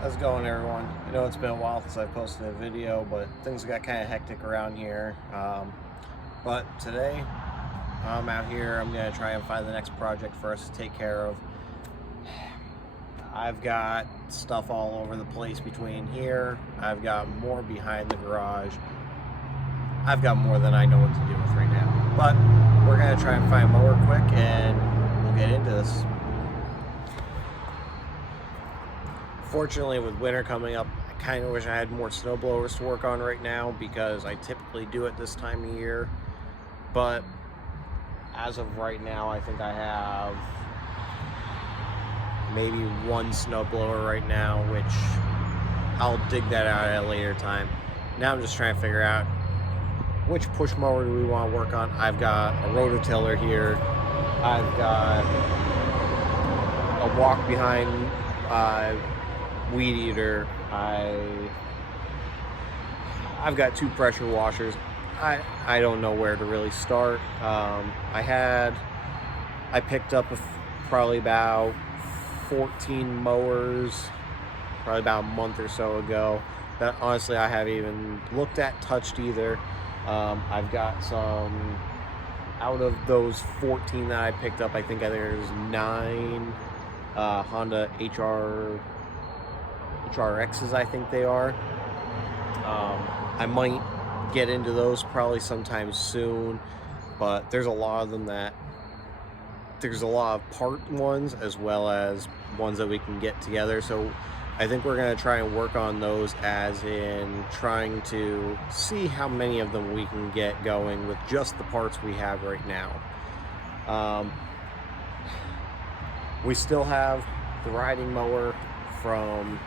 How's it going, everyone? I know it's been a while since I posted a video, but things got kind of hectic around here. But today, I'm out here. I'm going to try and find the next project for us to take care of. I've got stuff all over the place between here. I've got more behind the garage. I've got more than I know what to do with right now. But we're going to try and find a mower quick, and we'll get into this. Fortunately, with winter coming up, I kind of wish I had more snow blowers to work on right now because I typically do it this time of year. But as of right now, I think I have maybe one snow blower right now, which I'll dig that out at a later time. Now I'm just trying to figure out which push mower do we want to work on. I've got a rototiller here. I've got a walk behind weed eater. I've got two pressure washers. I don't know where to really start. I picked up probably about 14 mowers probably about a month or so ago that honestly I haven't even looked at, touched either. I've got some, out of those 14 that I picked up, I think there's 9 Honda HRXs, I think they are. I might get into those probably sometime soon, but there's a lot of them there's a lot of part ones as well as ones that we can get together. So I think we're going to try and work on those, as in trying to see how many of them we can get going with just the parts we have right now. We still have the riding mower from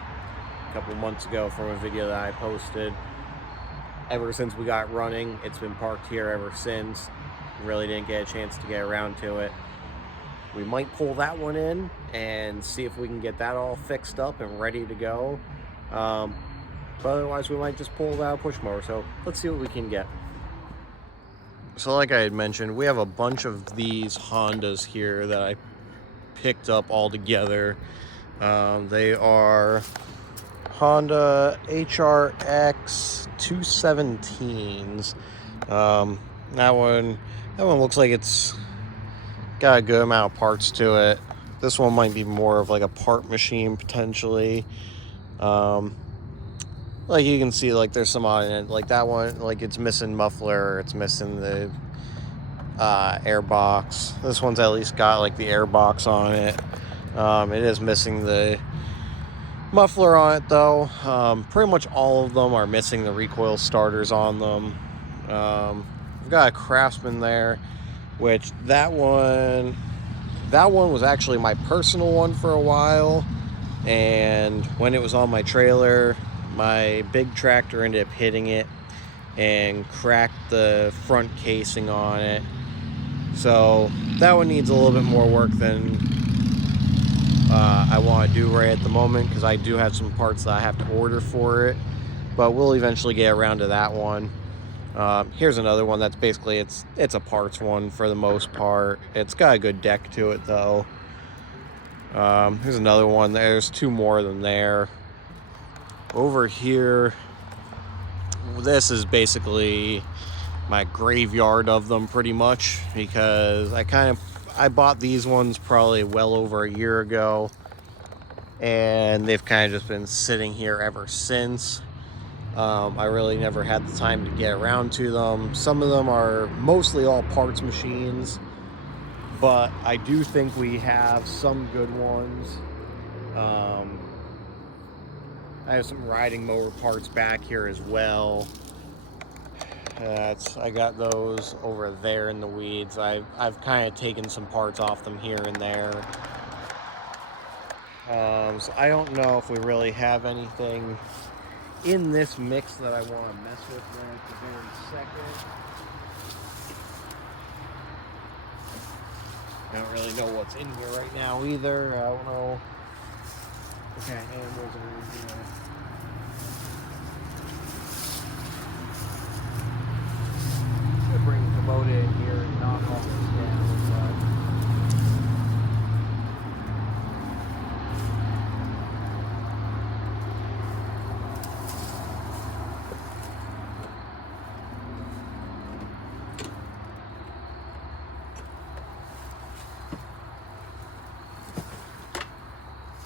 a couple months ago from a video that I posted. Ever since we got running, it's been parked here ever since. Really didn't get a chance to get around to it. We might pull that one in and see if we can get that all fixed up and ready to go. But otherwise, we might just pull that push mower. So let's see what we can get. So like I had mentioned, we have a bunch of these Hondas here that I picked up all together. They are Honda HRX 217s. That one looks like it's got a good amount of parts to it. This one might be more of like a part machine potentially. Like you can see, like there's some on it. Like that one, like it's missing muffler, it's missing the air box. This one's at least got like the air box on it. It is missing the muffler on it though. Pretty much all of them are missing the recoil starters on them. We've got a Craftsman there, which that one was actually my personal one for a while, and when it was on my trailer, my big tractor ended up hitting it and cracked the front casing on it. So that one needs a little bit more work than I want to do right at the moment, because I do have some parts that I have to order for it, but we'll eventually get around to that one. Here's another one that's basically it's a parts one for the most part. It's got a good deck to it though. Here's another one. There's 2 more of them there. Over here, this is basically my graveyard of them pretty much, because I bought these ones probably well over a year ago, and they've kind of just been sitting here ever since. I really never had the time to get around to them. Some of them are mostly all parts machines, but I do think we have some good ones. I have some riding mower parts back here as well. I got those over there in the weeds. I've kind of taken some parts off them here and there. So I don't know if we really have anything in this mix that I want to mess with right at the very second. I don't really know what's in here right now either. I don't know what kind of animals are in here. I'm gonna bring the Kubota in here and knock all this down.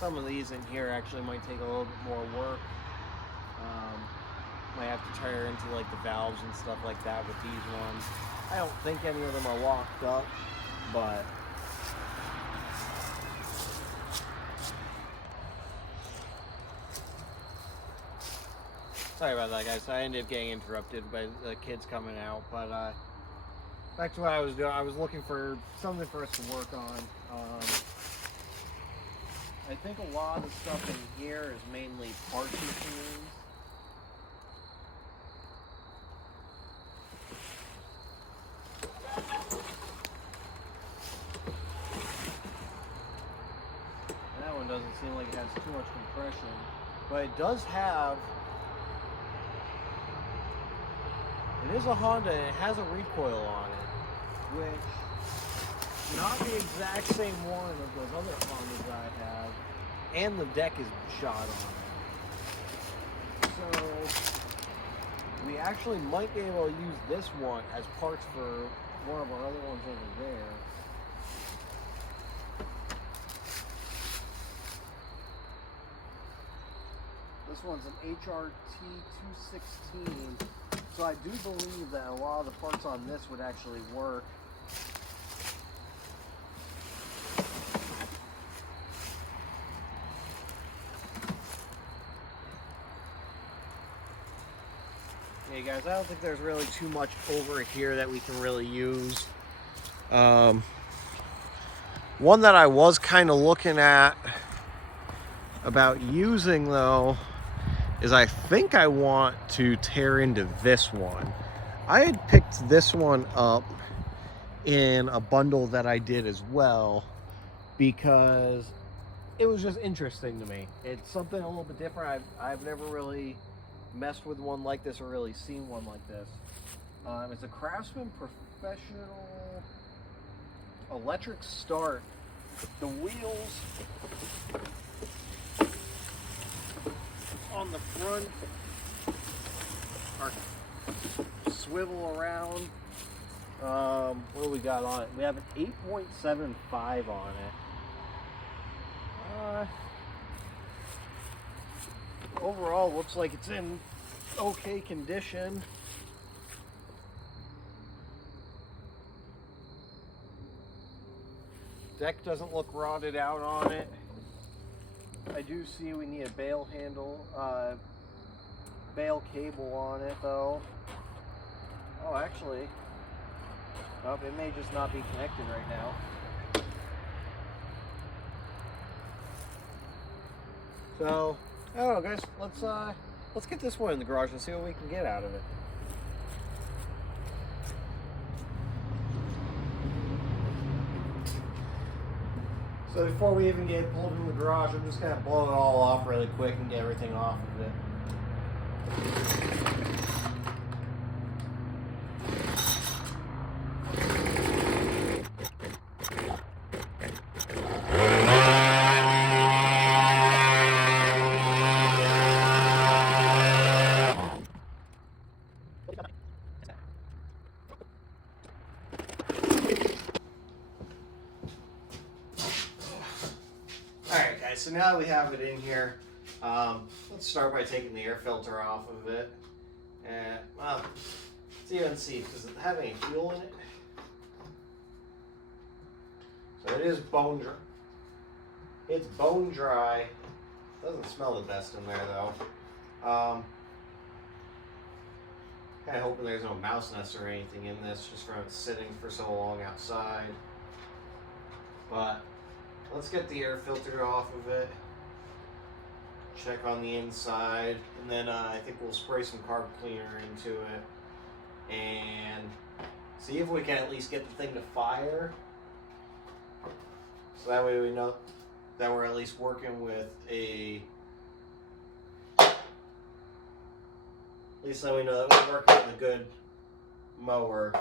some of these in here actually might take a little bit more work. Might have to tire into like the valves and stuff like that with these ones. I don't think any of them are locked up, but sorry about that, guys. I ended up getting interrupted by the kids coming out, but back to what I was doing. I was looking for something for us to work on. I think a lot of the stuff in here is mainly parts machines. That one doesn't seem like it has too much compression, but it does have. It is a Honda and it has a recoil on it, which not the exact same one of those other Hondas I have, and the deck is shot on it. So we actually might be able to use this one as parts for one of our other ones over there. This one's an HRT 216. So I do believe that a lot of the parts on this would actually work. Hey guys, I don't think there's really too much over here that we can really use. One that I was kind of looking at about using though is I think I want to tear into this one. I had picked this one up in a bundle that I did as well because it was just interesting to me. It's something a little bit different. I've never really messed with one like this or really seen one like this. It's a Craftsman Professional electric start. The wheels on the front are swivel around. What do we got on it? We have an 8.75 on it. Overall, looks like it's in okay condition. Deck doesn't look rotted out on it. I do see we need a bail handle, bail cable on it though. Oh, actually, oh, it may just not be connected right now. So, I don't know, guys. Let's get this one in the garage and see what we can get out of it. So before we even get pulled in the garage, I'm just gonna blow it all off really quick and get everything off of it. Alright guys, so now that we have it in here, let's start by taking the air filter off of it. And, well, let's even see, does it have any fuel in it? So it is bone dry. It's bone dry. Doesn't smell the best in there though. Kind of hoping there's no mouse nests or anything in this, just from it sitting for so long outside. But let's get the air filter off of it. Check on the inside, and then I think we'll spray some carb cleaner into it and see if we can at least get the thing to fire. So that way we know that we're at least working with a, at least then we know that we're working with a good mower.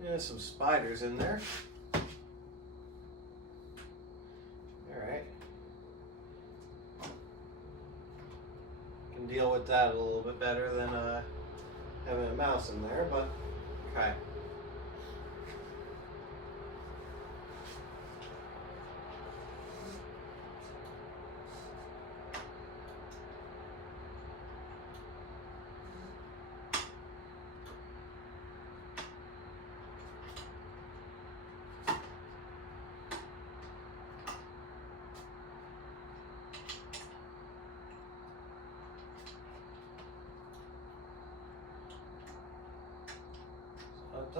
There's some spiders in there. Alright. Can deal with that a little bit better than having a mouse in there, but okay.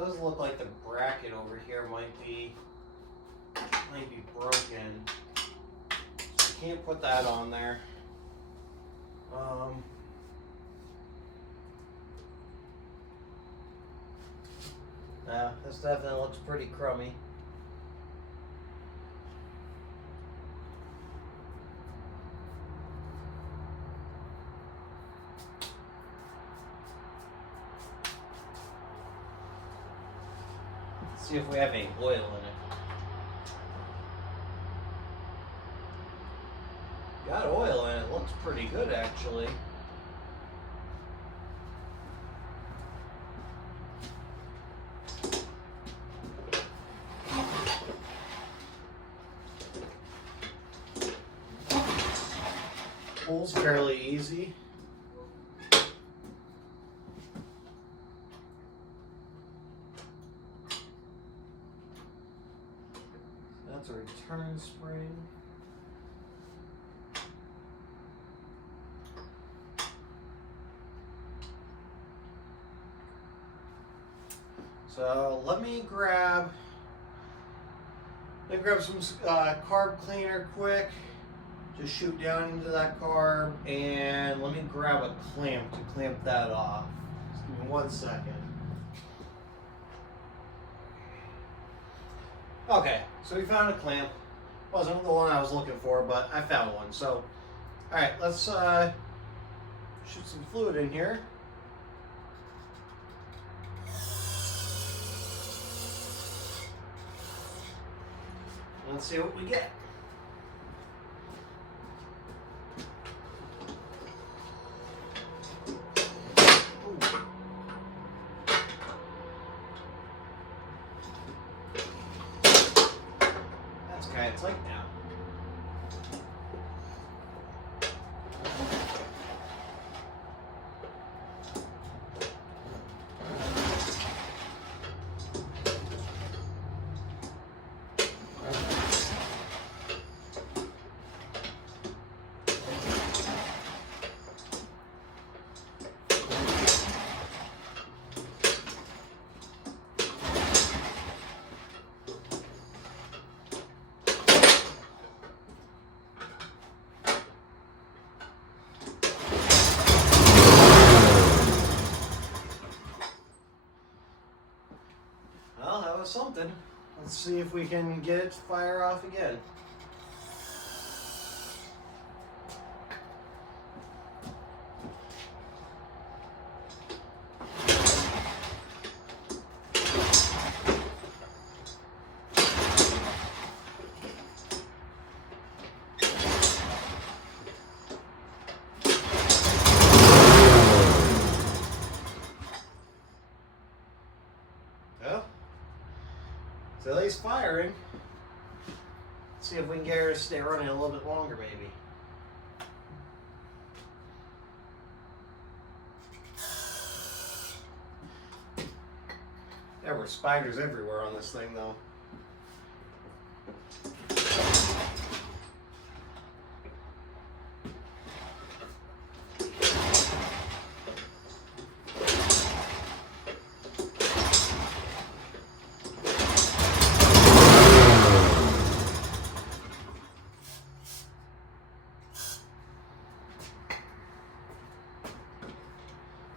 does look like the bracket over here might be broken. So you can't put that on there. Yeah, this definitely looks pretty crummy. Let's see if we have any oil in it. Got oil in it. Looks pretty good, actually. Pulls fairly easy. That's a return spring. So let me grab some carb cleaner quick. Just shoot down into that carb, and let me grab a clamp to clamp that off. Just give me 1 second. Okay, so we found a clamp. Wasn't the one I was looking for, but I found one. So, all right, let's shoot some fluid in here. Let's see what we get. That's kind of tight now. Well, that was something. Let's see if we can get it to fire off again. Well, it's at least firing. Let's see if we can get her to stay running a little bit longer, maybe. There were spiders everywhere on this thing, though.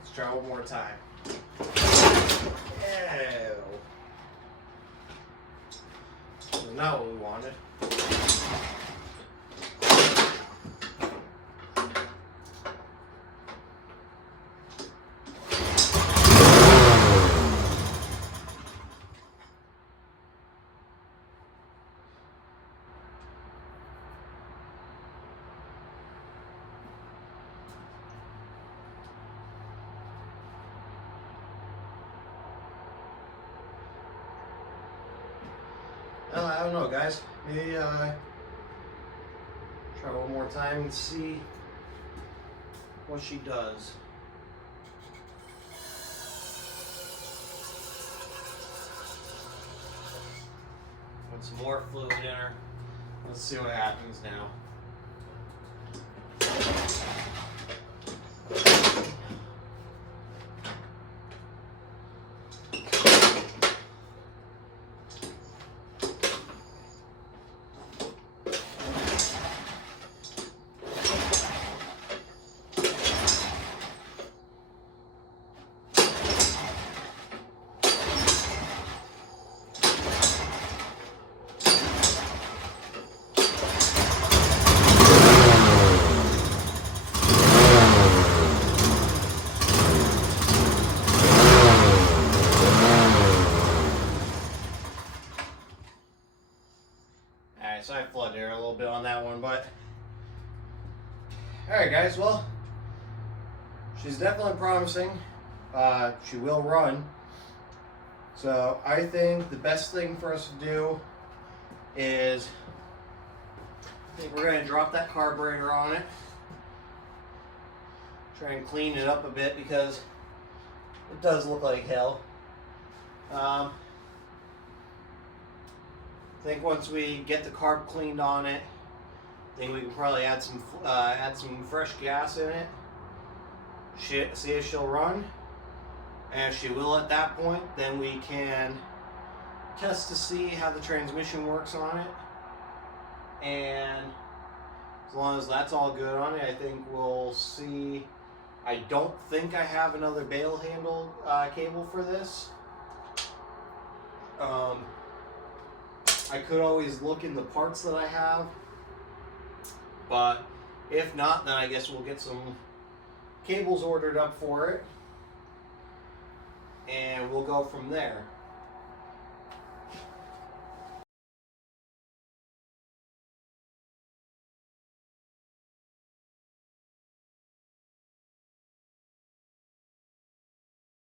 Let's try one more time. Ew. Not what we wanted. Well, I don't know, guys. Maybe try one more time and see what she does. Put some more fluid in her. Let's see what happens now. I flooded her a little bit on that one, but all right, guys. Well, she's definitely promising. She will run. So I think the best thing for us to do is, I think we're going to drop that carburetor on it. Try and clean it up a bit because it does look like hell. I think once we get the carb cleaned on it, I think we can probably add some fresh gas in it. See if she'll run. And if she will at that point, then we can test to see how the transmission works on it. And as long as that's all good on it, I think we'll see. I don't think I have another bail handle cable for this. I could always look in the parts that I have, but if not, then I guess we'll get some cables ordered up for it, and we'll go from there.